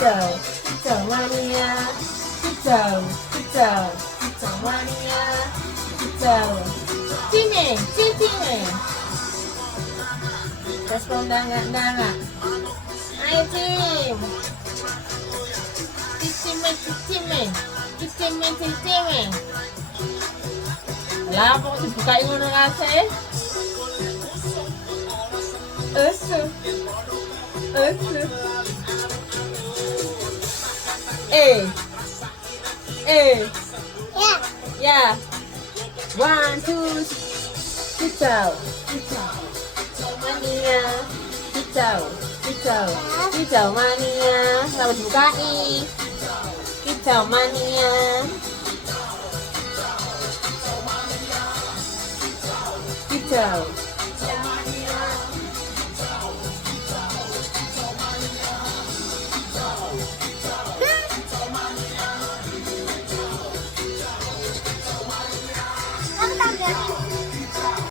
Kicau, Kicau Mania, Kicau, Kicau, Kicau Mania, Kicau. Sini, sini. Respon dangak. Ayo Tim. Cicime. Lah kok dibukain ngono kae? Esu. Ya. 1, 2, Kicau. Mania. Kicau Mania. Selamat dibukain. Kicau Mania. Kicau.